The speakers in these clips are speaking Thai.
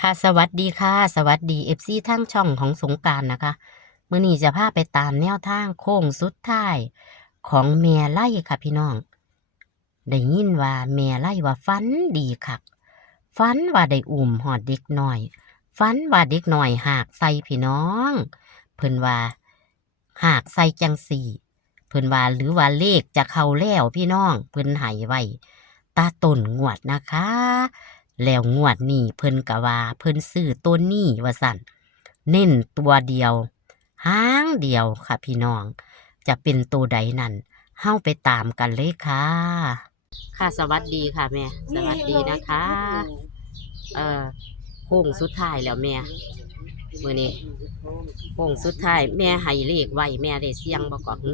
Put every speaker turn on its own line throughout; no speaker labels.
ค่ะสวัสดีค่ะ สวัสดีเอฟซีทั้งช่องของสงการนะคะเมื่อนี้จะพาไปตามแนวทางโค้งสุดท้ายของเมียไล่ค่ะพี่น้อง ได้ยินว่าเมียไล่ว่าฟันดีคักฟันว่าได้อุ่มหอดเด็กหน่อยฟันว่าเด็กหน่อยหากใส่พี่น้อง เพิ่นว่า หากใส่จังสี่ เพิ่นว่าหรือว่าเลขจะเข้าแล้วพี่น้อง เพิ่นหายไว้ตาตนงวดนะคะ แล้วงวดนี้เพิ่นกะว่า เพิ่นซื้อตัวนี้ว่าสั่นเน้นตัวเดียวห้างเดียวค่ะพี่น้อง จะเป็นตัวใดนั่นเฮาไปตามกันเลยค่ะ ค่ะสวัสดีค่ะแม่สวัสดีนะคะ เอ่อโค้งสุดท้ายแล้วแม่มื้อนี้โค้งสุดท้ายแม่ให้เลขไว้แม่ได้เสียงบ่ก่อนหึ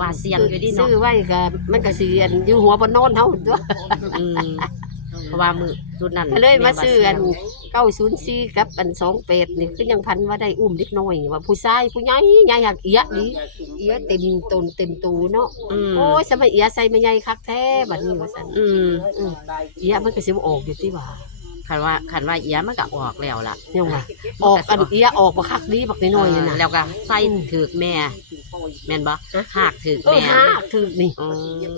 ว่าเสียงอยู่ดิเนาะ
ซื้อไว้ก็มันก็สิอันอยู่หัวบ่โนอนเฮาตัว
อืม เพราะว่ามือสุดนั้น
ก็เลยมา
แว่
ซื้ออัน904กับอัน28นี่คือยังพันว่าได้อุ้มเด็กน้อยว่าผู้ชายผู้ใหญ่ใหญ่หักเอียดีเอียเต็มตนเต็มตูเนาะ
อืม
โอ้ยสมัยเอียใส่ไม่ใหญ่คักแท้บัดนี้ว่าซั่น
อืม
อืมเอียมันก็สิบ่ออกอยู่ติว่า
คันว่าคันว่าเอียมันก็ออกแล้วล่ะ
ยังว่าออกอันเอียออกบ่คักดีบักน้อยๆนี่น่ะ
แล้วก็ใส่
อืม
ถือกแม่แม่นบ่
ฮะ
หากถือก
เออ
แม่
หากถึกนี่
อื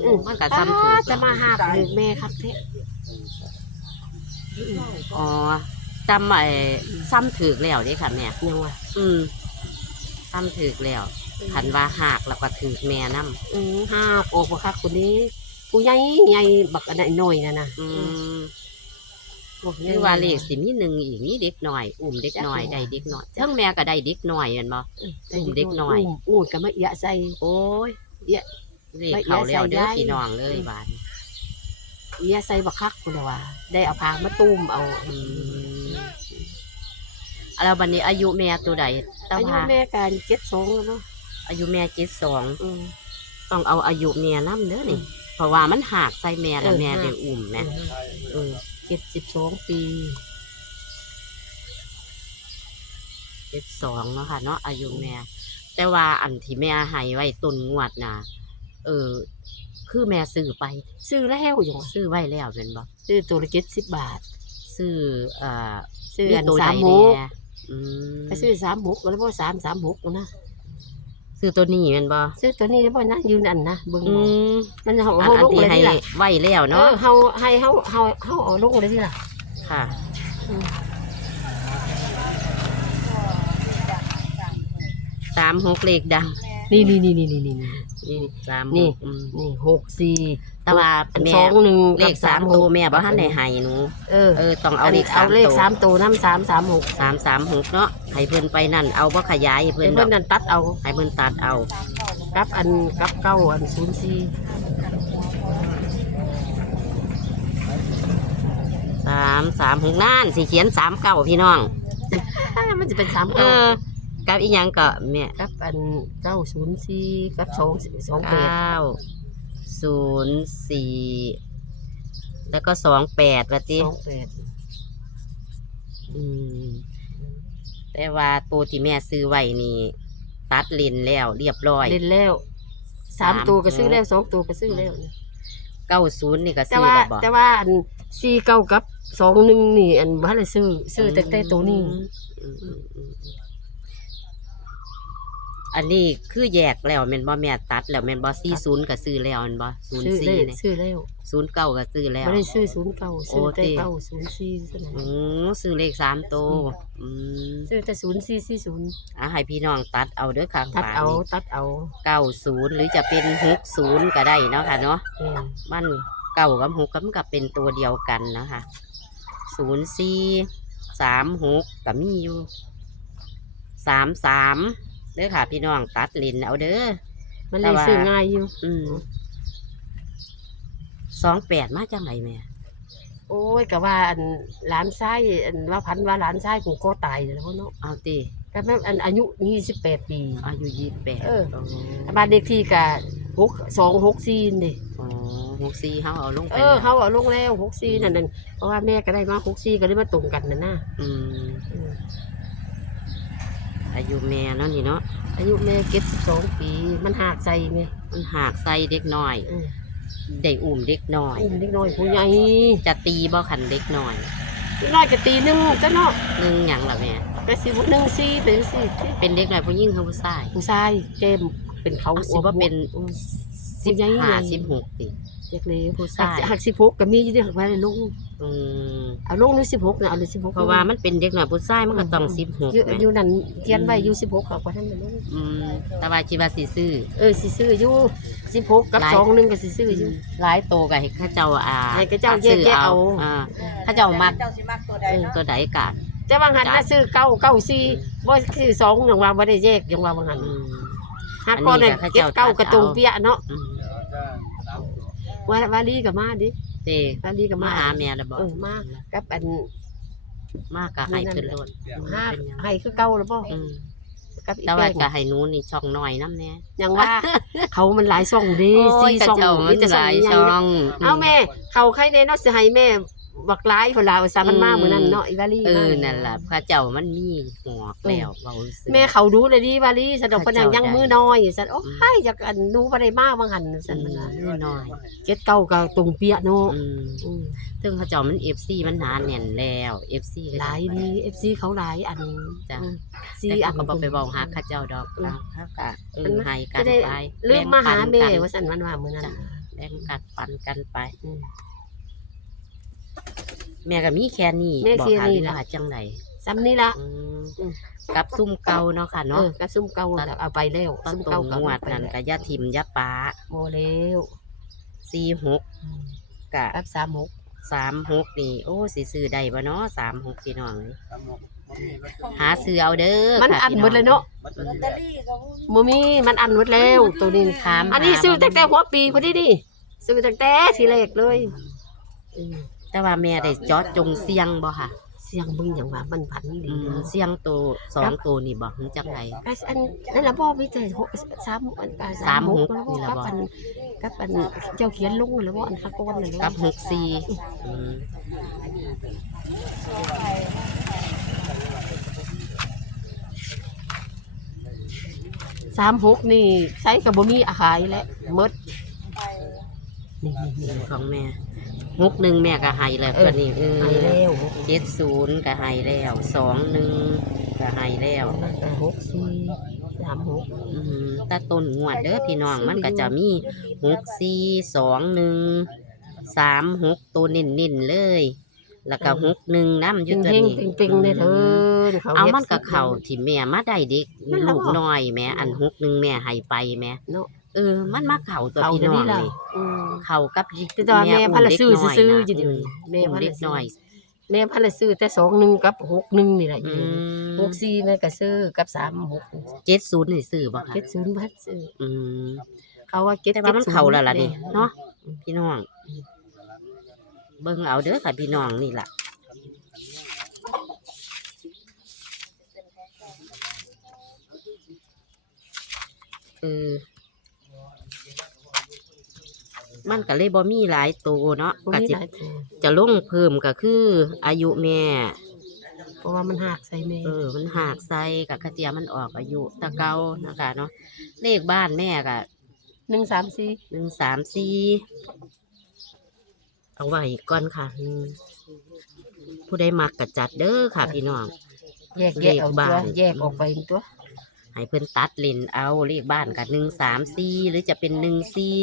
อื
ม
ม
มันก็ซ้ำถือก
จะมาหากถึกแม่คักแท้
อ๋อจำไอ้ซ้ำถือกแล้วเด้ค่ะแม่
ยังว่า
อืมซ้ำถือกแล้วคันว่าหากแล้วก็ถือกแม่นํ
อืมหากออกบ่คักคนนี้ผู้ใหญ่ใหญ่บักอันน้อยๆนั่นน่ะ
อืม
บอก
หรือว่าเลขสิมีหนึ่งอีกมีเด็กน้อย อุ้มเด็กน้อยได้เด็กน้อยทั้งแม่ก็ได้เด็กน้อยแม่นบ่อุ้มเด็กน้อย
มอูดก็มาเอียะใส่
โอ้ย
เอียะ
เลขเข้าแล้วเด้อ
ไม่เอียะใส่ได้
พี่น้องเลยบาดนี้
เอียะใส่บักคักพุ่นน่ะว่า ได้เอาพามาตุ้มเอา
อืมแล้วบัดนี้อายุแม่ตัวใดตา
อายุ
พา
แม่การเจ็ดสองแล้วเนาะ
อายุแม่เจ็ดสอง
อืม
ต้องเอาอายุแม่นํเด้อนี่ เพราะว่ามันหักใส่แม่แล้ว
เออ
แม่
หัก
ได้อุ้มแม่เออ
เจ็ดสิบสองปี
เจ็ดสองเนาะค่ะเนาะอายุแม่ แต่ว่าอันที่แม่ให้ไว้ต้นงวดน่ะ เออ คือแม่ซื้อไป
ซื้อแล้วอยู่ว่ะ
ซื้อไว้แล้วเป็นบ่
ซื้อตัวละเจ็ดสิบบาท
ซื้อเอ่อ
ซื้ออัน
ตัว
สาม
ใด
หก
แน่อืม
ก็ซื้อสามหกแล้วบ่สามสามหกนะ
ซื้อตัวนี้เป็นบ่
ซื้อตัวนี้แล้วบ่นะยืนอันนะเบิ่ง
อื
บ่
ม
มันเฮา
อัน
เฮา
อัน
ลง
ที่
เลย
ให้
นี่ล่ะ
ไว้แล้ว
เอ
เนาะ
อเฮาให้เฮาเฮาเฮาเอาลงเลยนี่ล่ะ
ค่ะ
อืม
สามหกเลขดัง
นี่นี่นี่นี่นี่นี่
นี่สาม
นี่
หกอืม
นี่หกสี่
แต่ว่าแม่
สองหนึ่ง
เลขสามตัวแม่บ่ทันได้ให้หนู
เออ
เออต้องเอา
เอา
เล
เล
ข
ข
สา
เอา
ม
เลข
ตัว
สามตัวน้ำสามสามหก
สามสามหกเนาะให้เพิ่นไปนั่นเอาบ่ขยายให้
เพื่
เพิ่
อนน
ดอก
นั่นตัดเอา
ให้เพิ่นตัดเอา
กับอันกับเก้าอันศูนย์สี่
สามสามหกนั่นสิเขียนสามเก้าพี่น้อง
อ่ามันจะเป็นสาม
เอ
เก้า
อ กับอีหยังก็แม่
กับอันเก้าศูนย์สี่กับสองสองแปด
เก้าศูนย์สี่แล้วก็สองแปดว่าติ
สองแปด
อืมแต่ว่าตัวที่แม่ซื้อไว้นี่ ตัดเลนแล้วเรียบร้อย
เล่นแล้วสามตัวก็ซื้อแล้วสองตัวก็ซื้อแล้ว
เก้าศูนย์นี่ก็
แต่
ซื้อ
ว่า
แล้วบ่
แต่ว่าอันสี่เก้ากับสองหนึ่งนี่ อันบ้านเลยซื้อซื้อแต่แต่ตัวนี้
อืมอืมอืมอั นนี้คือแยกแล้วแม่นบ่แม่ตัดแล้วแม่นบ่สี่ศูนย์ก็ซื้อแล้วแม่นบ่ศูนย์
ซื้อ
สี่
ได้
เนี่ย
ซื้อแล้ว
ศูนย์เก้าก็ซื้อแล้ว
ไม่ได้ซื้อศูนย์เก้าซื้อแต่
โอ้ติ
เก้าศูนย์สี่เท่านั้น
อืมซื้อเลขสามตัวอืม
ซื้อแต่ศูนย์สี่สี่ศูนย์
อะให้พี่น้องตัดเอาเด้อข้าง
ตัด
ฝา
เอา
นี่
ตัดเอา
เก้าศูนย์หรือจะเป็นหกศูนย์ก็ได้เนาะค่ะเนาะ
เออ
มันเก้ากับหกก็มันก็เป็นตัวเดียวกันนะคะศูนย์สี่สามหกก็มีอยู่สามสาม เด้อค่ะ พี่น้องตัดลินเอาเด้อ
มัน
แต่
เลย
ว่า
ซื้อง่ายอยู่
อืมสองแปดมาจากไหนแม่
โอ้ยก็ว่าอันหลานชายอันว่าพันว่าหลานชายกูก็ตายแล้วเนาะ
เอาตี
ก็แม่นอันอายุยี่สิบแปดปี
อายุยี่สิบแปด
เออ บ้านเด็กที่กะหกสองหกสี่นี่
อ๋อหกสี่เขาเอาลงไป
เออเขาเอาลงแล้วหกสี่นั่นนั่นเพราะว่าแม่ก็ได้มาหกสี่ก็ได้มาตรงกันนั่นน่ะ
อืม
เออ
อายุแม่เนาะนี่เนาะ
อายุแม่เก็บสิบสองปี มันหากใจไง
มันหากใส่เด็กน้อย
เออ
ได้อุ่มเด็กน้อย
อุ้มเด็กน้อยผู้ใหญ่
จะตีบ่ขันเด็กน้อย
เด็กน้อยก็ตีหนึงก็เนาะ
หนึ่งหยังล่ะแม่
ก็สิบ่หนึ่งสี่เป็นสี่
เป็นเด็กน้อยผู้หญิงคือผู้ชาย
ผู้ชายเจมส์เป็นเขา
เอาสิว่าเป็นสิบ
ใหญ่
ห้า
ใหญ่
สิบหกติ
เด็กเลย
ผู้
หั
ชากย
หักสิบหกก็มีอยู่ที่หักไว้เลยลุง
อืม
เอาลุงนี่สิบหกนะเอาเลยสิบหก
เพราะว่ามันเป็นเด็กน้อยผู้ชายมันก็ต้องสิบหก
อยู่
แหม
อยู่นั่นเขียนไว้อยู่สิบหกเขาก็ท่านเลยลุง
อืมแต่ว่าคิดว่าสิซื้อ
เออสิซื้ออยู่สิบหกกับ
หลาย
สองหนึ่งก็สิซื้ออยู่
หลายโตก็ให้เข้าเจ้าอ่า
ให้เขาเจ้าแยก
ซื้
แยกเอา
อ่าเข้าเจ้ามัก
เจ้าสิมักตัวใดเนาะ
ตัวใดกะ
แต่บางหัน
จ้ะ
น่ะซื้อเก้าเก้าสี่บ่ซื้อสองอย่างว่าบ่ได้แยกอย่างว่าบางหัน
อืม
หักก่อนน่ะ
อันนี้ก็
เก็บ
เขา
เก้า
เจ้าก
ระตุง
เอา
เปียเนาะ
อืม
ว่าวาลีก็มาดิ
เต้
วาลีก็
มา
มา
หาแม่แล้วบ่
เออมากับอัน
มากก็ให้ขึ้นรถ
ห้า
เป็นหยัง
ให้คือเก่าแล้วบ่
อืม
กับอี
แต่
แป้
ว่างก็ให้หนูนี่ช่องน้อยน้ำแน่
อย่างว่า เขามันหลายช่องดี
โอ้ย
สี่
กระ
ช่อง
เจ้ามัน
แต่
หลาย
ใญ่
ช่
ๆ
อง
เอาแม่ เขาใครแน่เนาะสิให้แม่ บักหลายพุ่นล่ะอุตส่าห์มันมา
อืม
มื้อนั้นเนาะอีวาลี
เออ
มา
นั่นล่ะพระเจ้ามันมีหัวแล้วเบาซื่อ
แม่เขาดูเลยดิวาลีสะดอก
เขา
เพิ่นยัง
เจ้า
ยัง
ได้
มือน้อยซั่นโอ้ยจักอันดูบ่ได้มาบางหัน
อื
ซั่น
ม
มันว่า
นิดหน่อย
เจ็ดเก้าก็ตรงเปียเนาะ
อืม
อืม
ซึ่งพระเจ้ามัน FC มันหนาแน่นแล้ว FC ก็
หลายมี FC เขาหลายอัน
จ้ะ
อืม
ซี
สี่
อั
อั
น
น
ก็บ่ไปเว้าหาข้าเจ้าดอก
อืม
เอาเขาก็เอ
มัน
อให้กั
จะ
น
ได้
ไป
ลืมมาหาแม่
บ่งปัน
ว่าซั่นมันว่ามื้อนั้น
จ้ะแบ่งกัดปันกันไป
อืม
แม่ก็มีแค่นี้
แม่
บอก
แค่
ค่ะ
นี้
หรือ
ล่ะ
ว่าจังได
ซ้ำนี่ละ
อืม
อืม
กับซุ่มเก่าเนาะค่ะ
เอ
เนาะ
อกระซุ่มเก่าน่ะเอาไปแล้ว
ต้น
ซุ่ม
ตร
เก่างก็
งวด
เอาไป
นั่น
แล้ว
ก็อยาทิมอยาปา
โมแล้ว
46
อืม
กะ
กับสามหก
36นี่ โอ้สิซื้อได้บ่เนาะ36พี่น้องเอ้ยหาซื้อเอาเด้อ
มัน
ค่ะ
อัน
พี่
หมดเลยเนาะ
ลอตเตอรี่ก็บ่มี
บ่มีมันอันหมดแล้วตัวนี้
ถาม
อันนี้
หา
ซื้อ
บ่
ตั้งแต่หัวปีพอดีดิซื้อตั้งแต่ทีแรกเลยอืม
แต่ว่าแม่ได้เจอดจงเสียงบ่ค่ะ
เสียงมึงอย่างว่ามันพันดี
อืม
เด้อ
เสียงตัวสองตัวนี่บ่รู้จักได
ก็อันนั่นล่ะบ่มีแต่หกสามอันก็
สามหก
แล้ว
นี่ล่ะ
กับ
บ่
อันกับอันเจ้าเขียนลงแล้วบ่อันตะโกนนั่น
กับ
บ่
หกสี่อืม
สามหกนี่ใช้กับบ่มีอาหารแล้วหมด นี่นี่นี่
ของแม่หกหนึ่งแม่ก็ให้แล้วตัวนี้เอ
หาย
อ
แล้ว
เจ็ดศูนย์ก็ให้แล้วสองหนึ่งก็ให้แล้ว
หกสี่สามหก
อืมแต่ต้นงวดเด้อพี่น้องมันก็จะมีหกสี่สองหนึ่งสามหกตัวเน้นๆเลย แล้วก็หกหนึ่งน้ำอ
เฮ
ยู่
ง
ตัว
เฮง
นี้
ปิงปิงเลยเถิน
เอา
ฮ็ด
มันก็เข่าที่แม่มาได้เด็ก
นั่นล่ะ
ลูกน้อยแม่อันหกหนึ่งแม่ให้ไปแม่
เนาะ
เออ มันมาเข่าตัว
เขา
พี่
จะ
น้อ
นี่
ง
ล่ะ
นี่
อืม
เข่ากับ
แต่ตอนแม่พันละซื้อซื้อๆอยู่
เด็
เดี
ก
ยว
น้อย
แม่
นะ
พัน
เด็
ละ
ก
ซื้
น้
อ
อย
แม่พันละซื้อแต่สองหนึ่งกับหกหนึ่งนี่แหละอ
อื
ยู่หก
ม
สี่แม่ก็ซื้อกับสามหก
เจ็ดศูนย์ให้ซื้อบ่ค่ะ
เจ็ดศูนย์พัดซื้อ
อืม
เขาว่าเจ็ด
แต่ว่ามัน
70
เข่าแล้วล่ะนี่เนาะ
อืม
พี่น้อง เบิ่งเอาเด้อค่ะพี่น้องนี่ล่ะเออ มันก็เลยบ่มีหลายตัวเนาะ
บ่
ก็
มี
สิ
หลายตัว
จะลงเพิ่มก็คืออายุแม่
เพราะว่ามันหักใส่แม่
เออ มันหากใส่กับกระเจียมันออกอายุตะเกานะคะเนาะเลขบ้านแม่ก็
หนึ่งสามสี่
หนึ่งสามสี่เอาไว้ก่อนค่ะอืมผู้ใดมักกระจัดเด้อค่ะพี่น้อง
แยกแยกเอา
เลขบ้า
ตัวนแยกออกไปตัว
ให้เพิ่นตัดเลนเอาเลขบ้านกับหนึ่งสามสี่หรือจะเป็นหนึ่งสี่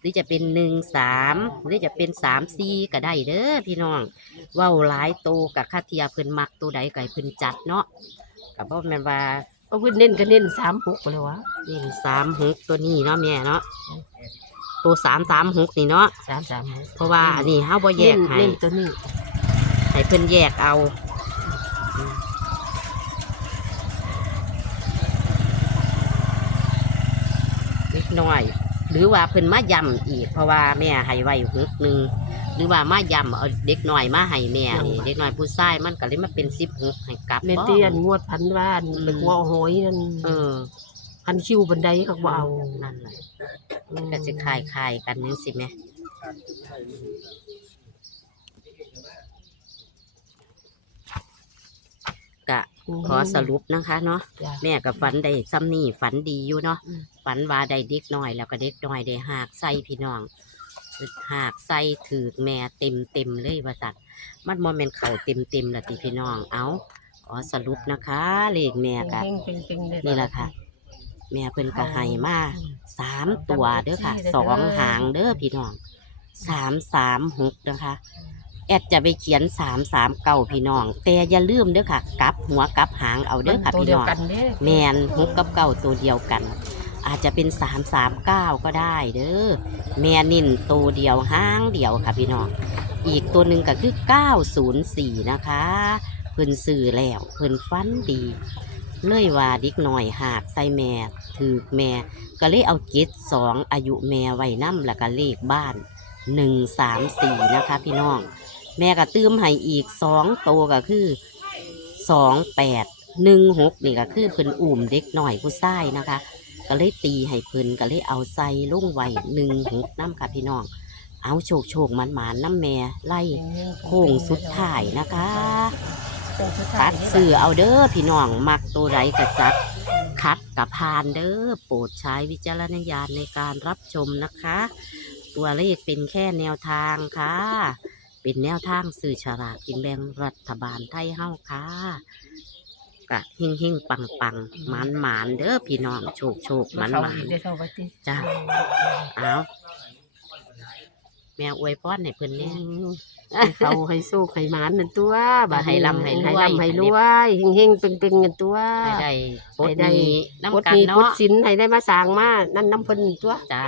หรือจะเป็นหนึ่งสามหรือจะเป็นสามสี่ก็ได้เด้อพี่น้องเว้าหลายโตกับค่าเทียเพิ่นมักตัวใดก็ให้เพิ่นจัดเนาะกับพ่อแม่นว่า
เอาเพิ่นเน้นก็เน้นสามหกไปเลยวะ
นี่สามหกตัวนี้เนาะแม่เนาะตัวสามสามหกนี่เนาะ
สามสามหก
เพราะว่าอันนี้เฮาบ่แยกให้
เน้นตัวนี้
ให้เพิ่นแยกเอาอืมเล็ก น้อย หรือว่าเพิ่นมาย่ำอีก เพราะว่าแม่ให้ไว้หกหนึ่งหรือว่ามาย่ำเอาเด็กน้อยมาให้แม่นี่เด็กน้อยผู้ชายมันก็เลยมาเป็นสิบหกให้กลับ
เน้น
บ่
เตียนงวดพันว่าน
อืม
ไปหัวเอาหอยนั่น
เออ
พันคิวบันไดเขาบ่เอา
นั่นแหละมันก็จะคลายคลายๆกันยังสิแม่กะ ขอสรุปนะคะเนาะ
จ้ะ
แม่กับฝันได้ซ้ำนี่ฝันดีอยู่เนาะ
อืม
ฝันว่าได้เด็กน้อย แล้วก็เด็กน้อยได้หากใส่พี่น้องหากใส่ถือแม่เต็มเต็มๆเลยว่าสัตว์มันโมเมนเข่าเต็มเต็มๆละติพี่น้องเอาขอสรุปนะคะเลขแม่กะ
เฮงๆเป่งๆเด้อ
นี่แหละค่ะ แม่เพิ่นก็ให้มาสามตัวเด้อค่ะสองหางเด้อพี่น้องสามสามหกนะคะ แอดจะไปเขียนสามสามเก้าพี่น้อง แต่อย่าลืมเด้อค่ะกลับหัวกลับหางเอาเด้อค่ะ
ตัว
พี่
เดีย
น้
ว
อง
กันเด้อ
แมนหกกับเก้าตัวเดียวกัน อาจจะเป็นสามสามเก้าก็ได้เด้อแม่นินตัวเดียวห้างเดียวค่ะพี่น้องอีกตัวหนึ่งก็คือเก้าศูนย์สี่นะคะเพิ่นสื่อแล้วเพิ่นฟันดีเลยว่าเดิกหน่อยหากใส่แม่ถือแม่ ก็เลยเอาเจ็ดสองอายุแม่ไว้น้ำแล้วก็เลขบ้านหนึ่งสามสี่นะคะพี่น้อง แม่ก็ตื้มให้อีกสองโตวก็คือสองแปดหนึ่งหกนี่ก็คือเพิ่นอุ่มเด็กหน่อยผู้ชายนะคะ ก็เลยตีให้เพิ่นก็เลยเอาใส่ลงไว้หนึ่งหกน้ำค่ะพี่น้อง เอาโชคโชคมันหมานๆน้ำแม่ไล่โค้งสุดท้ายนะคะ
โค้งสุดท้า
ตัดสื่อเอาเด้อพี่น้อง มักตัวไรกระจัดคัดกับพานเด้อโปรดใช้วิจารณญาณในการรับชมนะคะ ตัวเลขเป็นแค่แนวทางค่ะ เป็นแนวทางสื่อฉลากกินแบ่งรัฐบาลไทยเฮาค่ะกะเฮงเฮงปังปังหมานหมานๆเด้อพี่น้องโชคโชคหมานหมาน
เดี๋ยวเขาไปติ
จ้าเอาแม่อวยพรให้เพิ่น
อื
แน่
มให้เขาให้โชคให้หมานนั่นตัวบาดนี้
ให้ร่ำให้รวย
ให้ร่ำให้รวยเฮงๆเป่งๆกันตัว
ให้ได้ปลด
ให้
ห
ได้
นี้
กด
น้ำกัน
หนี้ก
เนาะ
ดสินให้ได้มาสร้างมานั่นน้ำเพิ่นตัว
จ้า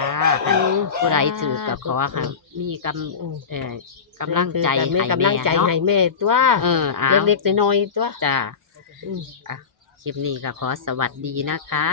อืม
ผู้ใดถือกับขอค่ะมีก
อืมำ
เอ่อกำลังใจ
มี
ให้
กำลังใจ
แม่
ให้
เนาะ
แม่ตัว
เออเอา
เล็กๆน้อยๆตัว
จ้า
อืม
คลิปนี้ก็ขอสวัสดีนะคะ